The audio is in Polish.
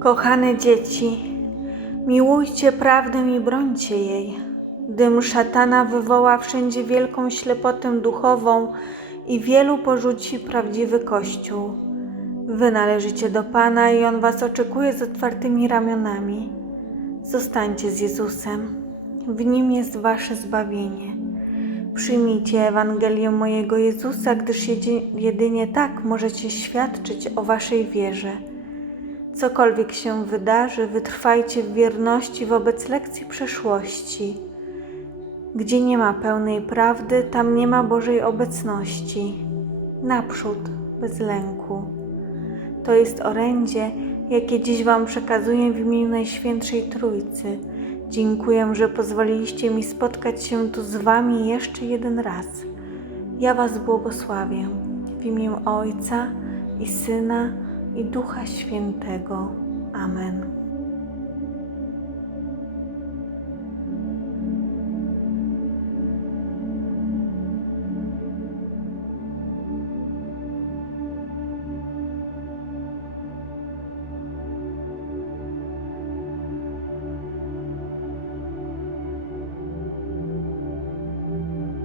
Kochane dzieci, miłujcie prawdę i brońcie jej. Dym szatana wywoła wszędzie wielką ślepotę duchową i wielu porzuci prawdziwy Kościół. Wy należycie do Pana i On was oczekuje z otwartymi ramionami. Zostańcie z Jezusem. W Nim jest wasze zbawienie. Przyjmijcie Ewangelię mojego Jezusa, gdyż jedynie tak możecie świadczyć o waszej wierze. Cokolwiek się wydarzy, wytrwajcie w wierności wobec lekcji przeszłości. Gdzie nie ma pełnej prawdy, tam nie ma Bożej obecności. Naprzód, bez lęku. To jest orędzie, jakie dziś Wam przekazuję w imieniu Najświętszej Trójcy. Dziękuję, że pozwoliliście mi spotkać się tu z Wami jeszcze jeden raz. Ja Was błogosławię w imię Ojca i Syna i Ducha Świętego. Amen.